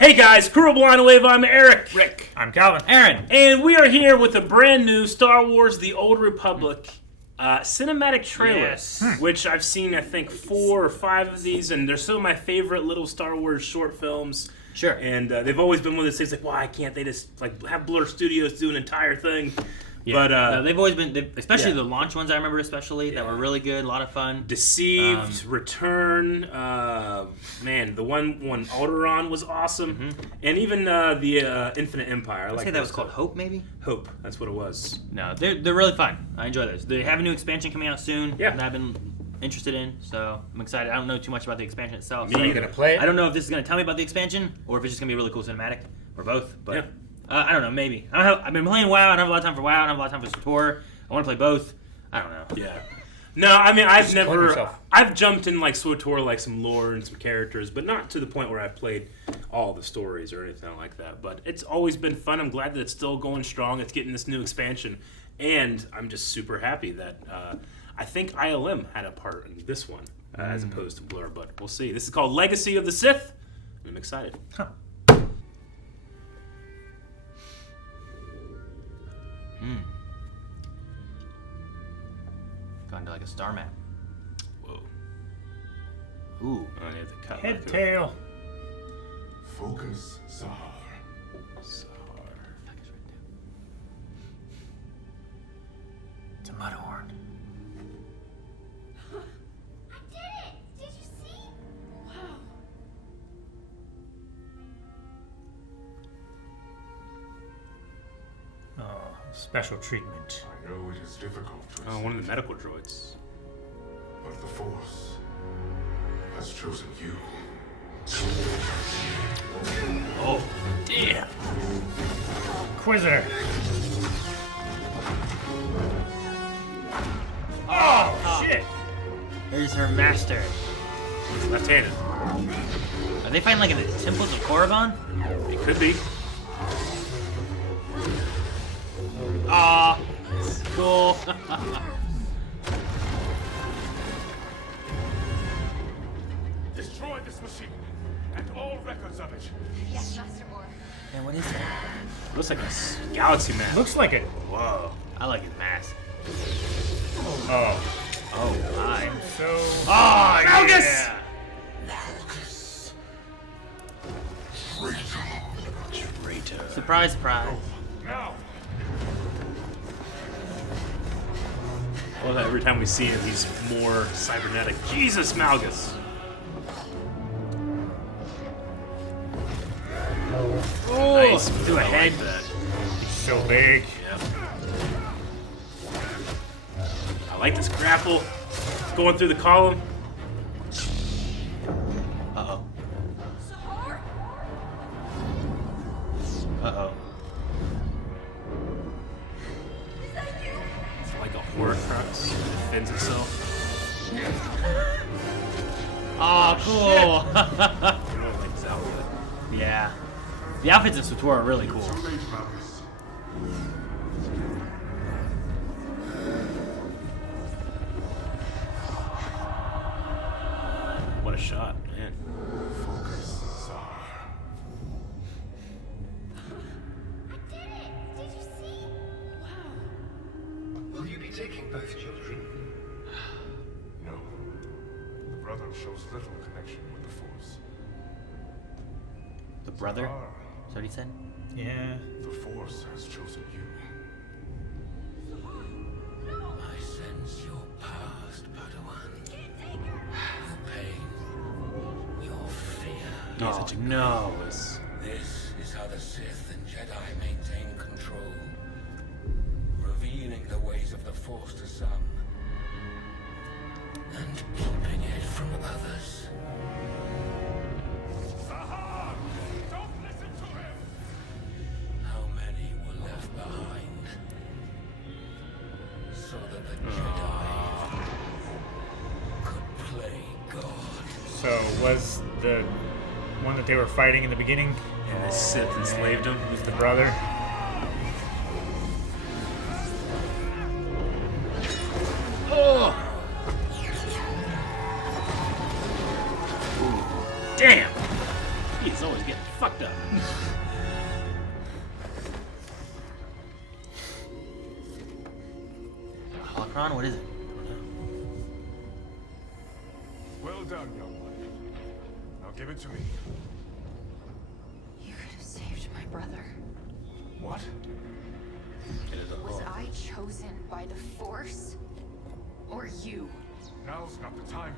Hey guys, Crew of Blind Wave, I'm Eric. Rick. I'm Calvin. Aaron. And we are here with a brand new Star Wars The Old Republic cinematic trailer. Yes. Which I've seen, I think, 4 or 5 of these, and they're some of my favorite little Star Wars short films. Sure. And they've always been one of those things like, why can't they just like have Blur Studios do an entire thing? Yeah. But No, they've always been, especially the launch ones. I remember especially that were really good, a lot of fun. Deceived, Return, man, the one when Alderaan was awesome, and even the Infinite Empire. I think that was called Hope, maybe. Hope. That's what it was. No, they're really fun. I enjoy those. They have a new expansion coming out soon. Yeah. that I've been interested in, so I'm excited. I don't know too much about the expansion itself. Are you gonna play it? I don't know if this is gonna tell me about the expansion or if it's just gonna be a really cool cinematic or both. But Yeah. I don't know. Maybe I've been playing WoW. I don't have a lot of time for WoW. I don't have a lot of time for SWTOR. I want to play both. I don't know. Yeah. No, I mean Just play yourself. I've jumped in like SWTOR, like some lore and some characters, but not to the point where I've played all the stories or anything like that. But it's always been fun. I'm glad that it's still going strong. It's getting this new expansion, and I'm just super happy that I think ILM had a part in this one as opposed to Blur. But we'll see. This is called Legacy of the Sith. I'm excited. Huh. Going to like a star map. Whoa. Ooh. Oh, yeah, the cut. Head tail. Focus, Sahar. It's a mudhorn. I did it! Did you see? Wow. Oh, special treatment. I know it is difficult to Oh, one of the medical droids. but the Force has chosen you. Oh, damn. Inquisitor. Oh, shit. There's her master. Left-handed. Are they fighting like in the temples of Korriban? It could be. Ah, cool. Destroy this machine and all records of it. Yes, Master Moore. Man, what is that? Looks like a galaxy map. Looks like it. Whoa. I like his mask. Oh. Oh my. So. Oh, Malgus! yeah. Traitor. Surprise, surprise. Now, Well, every time we see him, he's more cybernetic. Jesus, Malgus. Oh, Nice. to a I head. like that. He's so big. Yep. I like this grapple. It's going through the column. Uh-oh. Sahar? Uh-oh. Is that you? It's like a Horcrux. It defends itself. Oh, cool. I don't like this outfit. Yeah. The outfits in SWTOR are really cool. too late, Malgus. What a shot, man. Focus, Sahar. I did it! Did you see? Wow. Will you be taking both children? No. The brother shows little connection with the Force. The brother? Sahar, Is that what he said? Yeah. the Force has chosen you. I sense your past, Padawan. Your pain, your fear. Oh, no. This is how the Sith and Jedi maintain control, revealing the ways of the Force to some, and keeping it from others. Sahar! Don't listen to him! How many were left behind, so that the Jedi could play God? So was the one that they were fighting in the beginning And the Sith enslaved him. was the brother? Oh! Damn! He's always getting fucked up. holocron? What is it? Well done, young one. Now give it to me. You could have saved my brother. What? Was I chosen by the Force? Or you? Now's not the time.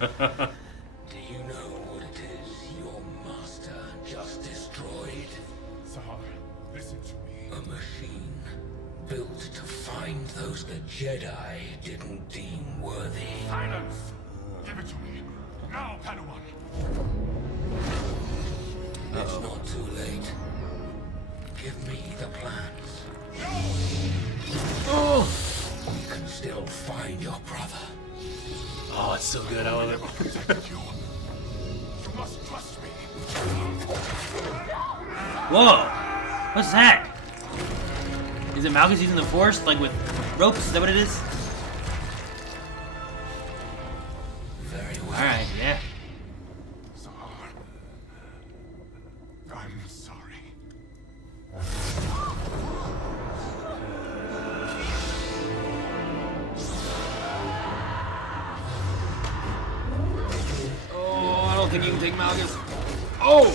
Do you know what it is your master just destroyed? Sahar, listen to me. A machine built to find those the Jedi didn't deem worthy. Silence! Give it to me. Now, Padawan. It's not too late. Give me the plans. Oh, We can still find your brother. oh, it's so good. I love it. Never protected you. You must trust me. Whoa! What's that? Is it Malgus using the Force, like with ropes? Is that what it is? Very well. Alright, yeah. Sahar. I'm sorry. Oh, I don't think you can take Malgus. Oh!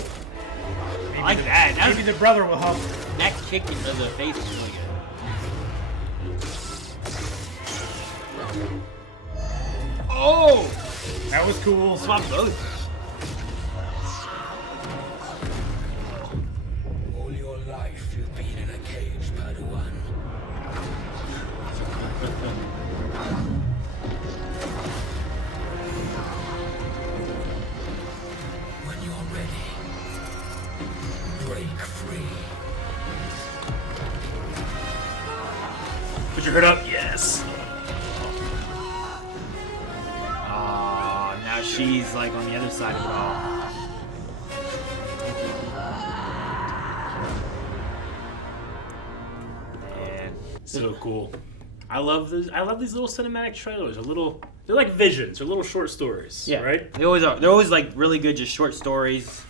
I like that. That, Maybe the brother will help. that kick in the face is really good. Oh! That was cool. Swap both. All your life you've been in a cage, Padawan. When you're ready, break free. Put your hood up. Yes. Oh, now she's like on the other side of it all. Man. So cool. I love these little cinematic trailers. They're like visions. They're little short stories. Yeah, Right. They always are. They're always like really good, just short stories,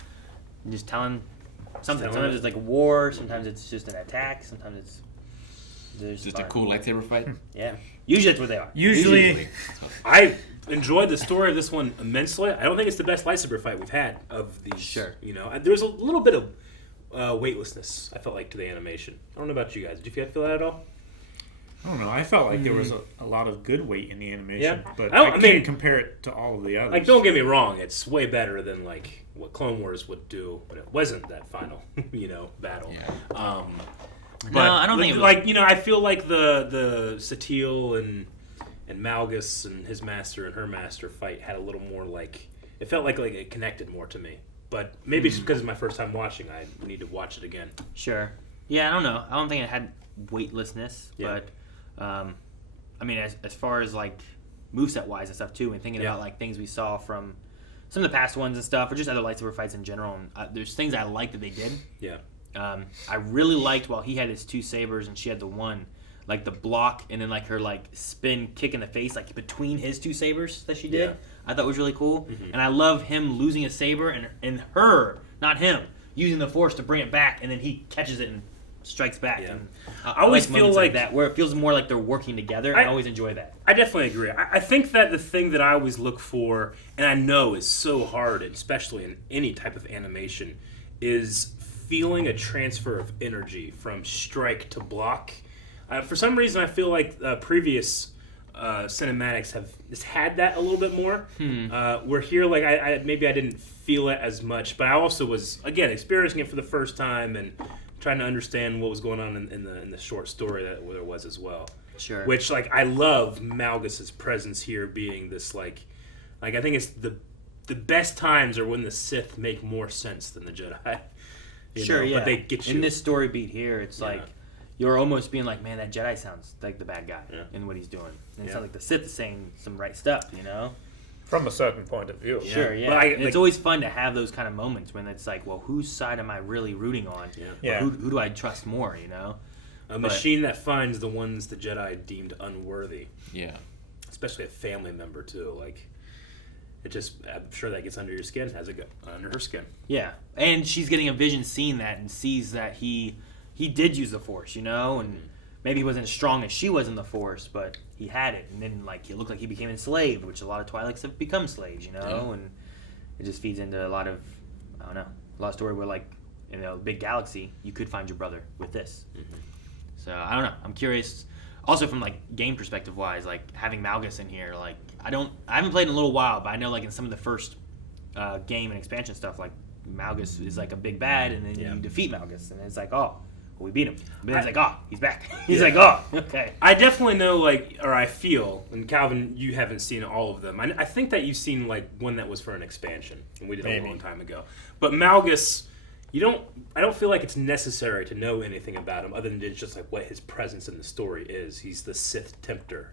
and just telling something. Telling Sometimes it. it's like a war. Sometimes it's just an attack. Sometimes it's Just a fun. cool lightsaber fight. Yeah. Usually that's what they are. Usually, I enjoyed the story of this one immensely. I don't think it's the best lightsaber fight we've had of these. Sure. You know, there's a little bit of weightlessness. I felt like to the animation. I don't know about you guys. Did you feel that at all? I don't know. I felt like there was a lot of good weight in the animation, Yeah. but I I, mean- can't compare it to all of the others. Like, don't get me wrong. It's way better than like what Clone Wars would do when it wasn't that final, battle. Yeah. But I don't think it was- like I feel like the Satele and Malgus and his master and her master fight had a little more like it felt like it connected more to me. But maybe it's because it's my first time watching. I need to watch it again. Sure. Yeah, I don't know. I don't think it had weightlessness, Yeah. but I mean, as far as like moveset wise and stuff too, and thinking Yeah. about like things we saw from some of the past ones and stuff, or just other lightsaber fights in general. And there's things I like that they did. Yeah. I really liked while he had his two sabers and she had the one, like the block and then like her like spin kick in the face like between his two sabers that she did. Yeah. I thought was really cool, and I love him losing a saber and her, not him, using the Force to bring it back, and then he catches it and strikes back. Yeah. And I always like feel moments like- that where it feels more like they're working together. I always enjoy that. I definitely agree. I think that the thing that I always look for, and I know is so hard, especially in any type of animation, is feeling a transfer of energy from strike to block. For some reason, I feel like previous cinematics have just had that a little bit more. Where here, like I maybe I didn't feel it as much, but I also was again experiencing it for the first time and trying to understand what was going on in the short story that there was as well. Sure. Which like I love Malgus's presence here being this like I think it's the best times are when the Sith make more sense than the Jedi. You Sure, know, yeah. But they get you. In this story beat here, it's Yeah. like you're almost being like, man, that Jedi sounds like the bad guy Yeah. in what he's doing. And it Yeah. sounds like the Sith is saying some right stuff, you know? from a certain point of view. Sure, yeah. But And it's always fun to have those kind of moments when it's like, well, whose side am I really rooting on? Yeah. Or Yeah. who do I trust more, you know? A machine that finds the ones the Jedi deemed unworthy, Yeah. especially a family member too. Like it just, I'm sure that gets under your skin. Has it go under her skin? Yeah. And she's getting a vision seeing that and sees that he did use the Force, you know? And maybe he wasn't as strong as she was in the Force, but he had it, and then like he looked like he became enslaved, which a lot of Twi'leks have become slaves, and it just feeds into a lot of a lot of story where like in a big galaxy you could find your brother with this. So I don't know. I'm curious. Also from like game perspective wise, like having Malgus in here, like I haven't played in a little while, but I know like in some of the first game and expansion stuff, like Malgus is like a big bad, and then you defeat Malgus, and it's like, oh, well, we beat him. But then it's like, oh, he's back. He's like, oh, okay. I definitely know, like, or I feel, and Calvin, you haven't seen all of them. I think that you've seen like one that was for an expansion, and we did a long time ago. But Malgus, I don't feel like it's necessary to know anything about him other than just like what his presence in the story is. He's the Sith Tempter,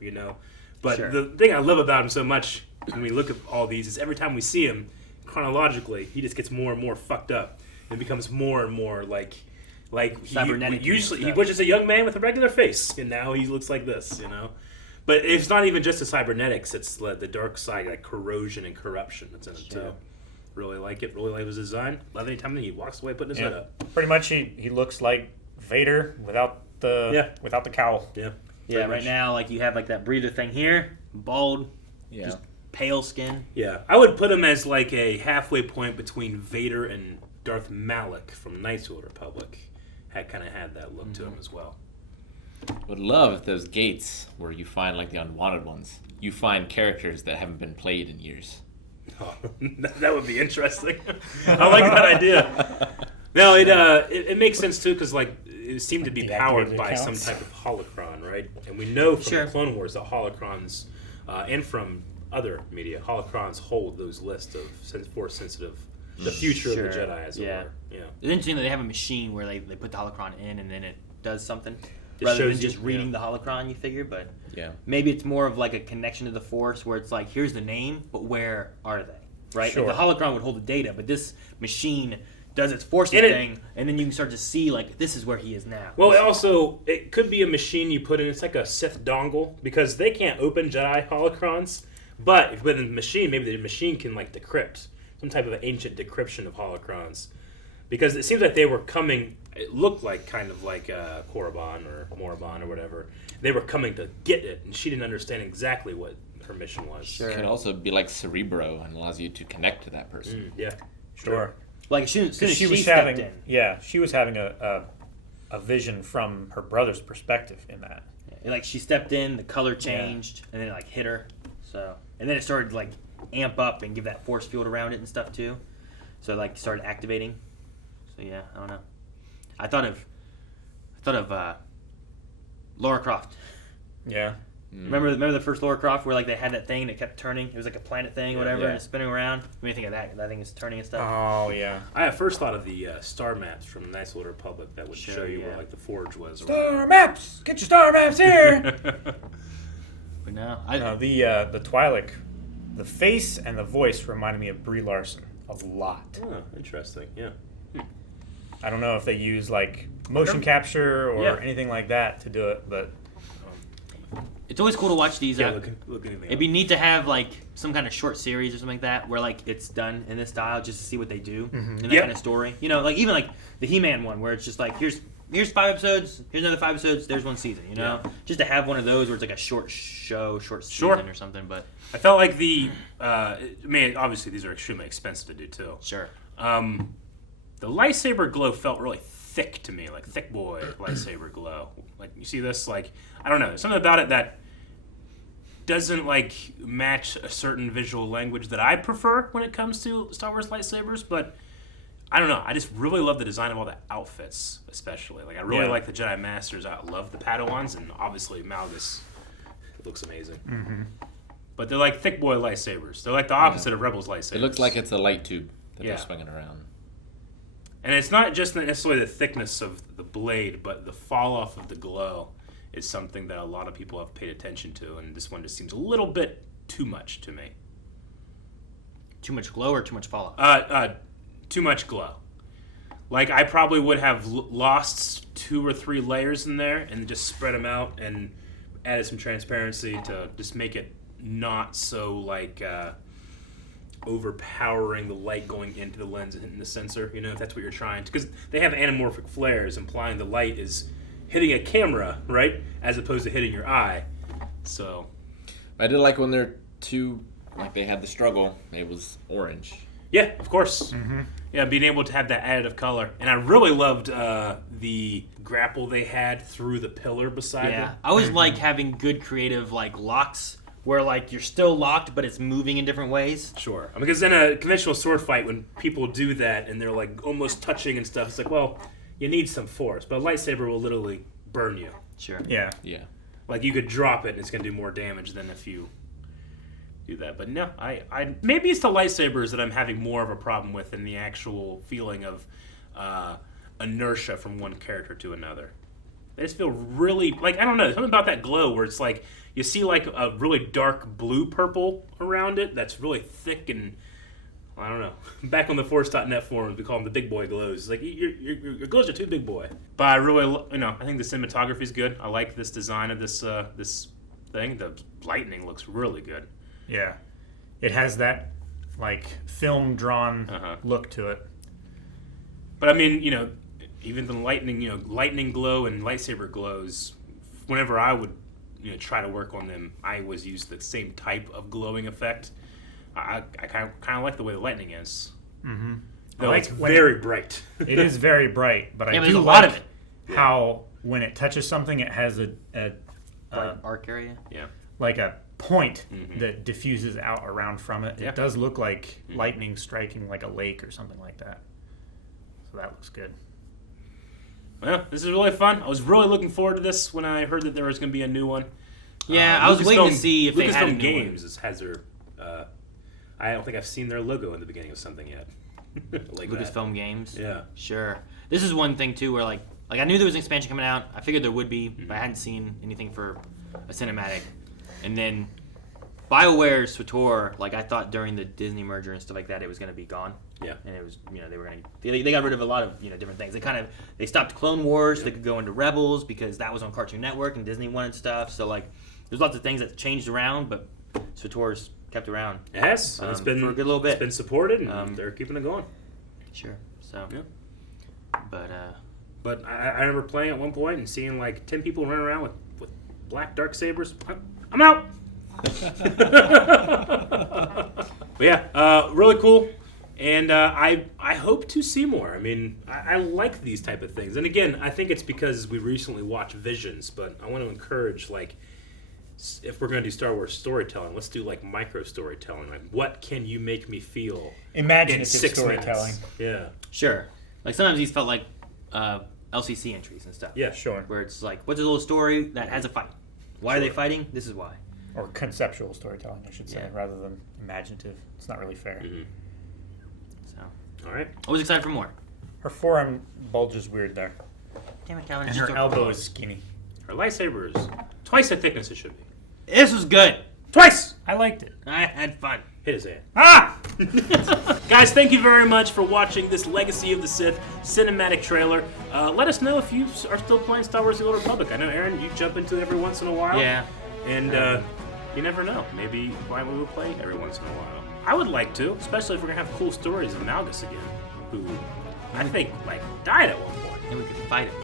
But the thing I love about him so much when we look at all these is every time we see him, chronologically, he just gets more and more fucked up and becomes more and more like cybernetic. Usually he was just a young man with a regular face, and now he looks like this, But it's not even just the cybernetics; it's the dark side, like corrosion and corruption that's in it too. Really like it. Really like his design. Love any time he walks away putting his head up. Pretty much, he looks like Vader without the cowl. Yeah. Yeah. Right now, like you have like that breather thing here, bald, just pale skin. Yeah, I would put him as like a halfway point between Vader and Darth Malak from Knights of the Republic. Kind of had that look to him as well. Would love those gates where you find like the unwanted ones. You find characters that haven't been played in years. Oh, that would be interesting. I like that idea. No, it makes sense too because like it seemed to be powered by some type of holocron, right? And we know from the Clone Wars that holocrons, and from other media, holocrons hold those lists of Force sensitive, the future of the Jedi, as it were. Yeah. It's interesting that they have a machine where they put the holocron in and then it does something. Rather than just reading the holocron, you figure, but maybe it's more of like a connection to the Force where it's like, here's the name, but where are they? Right? Sure. Like the holocron would hold the data, but this machine does its forcing thing, and then you can start to see, like, this is where he is now. Well, it could be a machine you put in, it's like a Sith dongle, because they can't open Jedi holocrons, but if you put it in the machine, maybe the machine can, like, decrypt, some type of ancient decryption of holocrons. Because it seems like they were coming, it looked like kind of like Korriban or Morabon or whatever. They were coming to get it, and she didn't understand exactly what her mission was. Sure. It could also be like Cerebro and allows you to connect to that person. Yeah. Sure. Like as soon as she was stepped having, in. Yeah, she was having a vision from her brother's perspective in that. Yeah, like she stepped in, the color changed, and then it like hit her. So, and then it started to like amp up and give that force field around it and stuff too. So it like started activating. So yeah, I don't know. I thought of Lara Croft. Yeah. Remember the first Lara Croft where like they had that thing that kept turning? It was like a planet thing, whatever, and it's spinning around. What do you think of that? That thing is turning and stuff. Oh yeah. I at first thought of the star maps from Knights of the Republic that would show you where like the forge was. Star maps! Get your star maps here! But no, the Twi'lek, the face and the voice reminded me of Brie Larson a lot. Oh, interesting. Yeah. I don't know if they use like motion capture or anything like that to do it, but it's always cool to watch these. Looking it'd be neat to have like some kind of short series or something like that where like it's done in this style just to see what they do in that kind of story. You know, like even like the He-Man one where it's just like here's 5 episodes, here's another 5 episodes, there's one season. You know, just to have one of those where it's like a short season or something. But I felt like obviously these are extremely expensive to do too. Sure. The lightsaber glow felt really thick to me, like thick boy lightsaber glow. Like you see this, like I don't know, there's something about it that doesn't like match a certain visual language that I prefer when it comes to Star Wars lightsabers. But I don't know, I just really love the design of all the outfits, especially. Like I really like the Jedi Masters. I love the Padawans, and obviously Malgus looks amazing. Mm-hmm. But they're like thick boy lightsabers. They're like the opposite of Rebels lightsabers. It looks like it's a light tube that they're swinging around. And it's not just necessarily the thickness of the blade, but the fall off of the glow is something that a lot of people have paid attention to, and this one just seems a little bit too much to me. Too much glow or too much fall off? Too much glow. Like, I probably would have lost 2 or 3 layers in there and just spread them out and added some transparency to just make it not so, like, overpowering the light going into the lens and hitting the sensor, if that's what you're trying to. Because they have anamorphic flares implying the light is hitting a camera, right, as opposed to hitting your eye. So I did like when they're two, like they had the struggle. It was orange. yeah, of course. Yeah, being able to have that additive color, and I really loved the grapple they had through the pillar beside Yeah, them. I always like having good creative like locks where like you're still locked but it's moving in different ways. Sure. I mean, because in a conventional sword fight, when people do that and they're like almost touching and stuff, it's like, well, you need some force, but a lightsaber will literally burn you. Sure. Yeah. Yeah. Like you could drop it and it's going to do more damage than if you do that. But no, I maybe it's the lightsabers that I'm having more of a problem with than the actual feeling of inertia from one character to another. They just feel really like, I don't know, something about that glow where it's like you see like a really dark blue purple around it that's really thick and I don't know. Back on the Force.net forums, we call them the big boy glows. It's like your glows are too big boy. But I really, I think the cinematography is good. I like this design of this this thing. The lightning looks really good. Yeah. It has that like film drawn look to it. But I mean, even the lightning, lightning glow and lightsaber glows. Whenever I would, try to work on them, I always use the same type of glowing effect. I kind of like the way the lightning is. Mm-hmm. Though like it's when very bright. It is very bright, but I but do there's a lot like of it. how when it touches something, it has a Arc area. Yeah. like a point that diffuses out around from it. Yeah. It does look like lightning striking like a lake or something like that. So that looks good. Well, this is really fun. I was really looking forward to this when I heard that there was going to be a new one. Yeah, I was waiting to see if they had a Lucasfilm new Games has their. I don't think I've seen their logo in the beginning of something yet. Like that. Lucasfilm Games. Yeah. Sure. This is one thing too where like I knew there was an expansion coming out. I figured there would be, but I hadn't seen anything for a cinematic. And then BioWare's SWTOR, like I thought during the Disney merger and stuff like that, it was going to be gone. Yeah. And it was, they were going to, they got rid of a lot of, different things. They stopped Clone Wars so they could go into Rebels because that was on Cartoon Network and Disney wanted stuff. So like, there's lots of things that changed around, but SWTOR's kept around. It has. It's been for a good little bit. It's been supported, and they're keeping it going. Sure. So. Yeah. But I remember playing at one point and seeing like 10 people running around with black dark sabers. I'm out. But yeah, really cool. And I hope to see more. I mean, I like these type of things. And again, I think it's because we recently watched Visions, but I want to encourage, like, if we're going to do Star Wars storytelling, let's do, like, micro storytelling. Like, what can you make me feel Imaginative in 6 storytelling. minutes? Yeah. sure. Like sometimes these felt like LCC entries and stuff. Yeah. Sure. Where it's like, what's a little story that has a fight? Why are they fighting? This is why. Or conceptual storytelling, I should say, Yeah. rather than imaginative. It's not really fair. Mm-hmm. So All right. I was excited for more. Her forearm bulges weird there. Damn it, Calvin. And just her don't- elbow is skinny. Our lightsaber is twice the thickness it should be. This was good. Twice! I liked it. I had fun. Hit his hand. Ah! Guys, thank you very much for watching this Legacy of the Sith cinematic trailer. Let us know if you are still playing Star Wars The Old Republic. I know, Aaron, you jump into it every once in a while. Yeah. And you never know. Maybe why we will play every once in a while. I would like to, especially if we're going to have cool stories of Malgus again, who I think, like, died at one point. And we could fight it.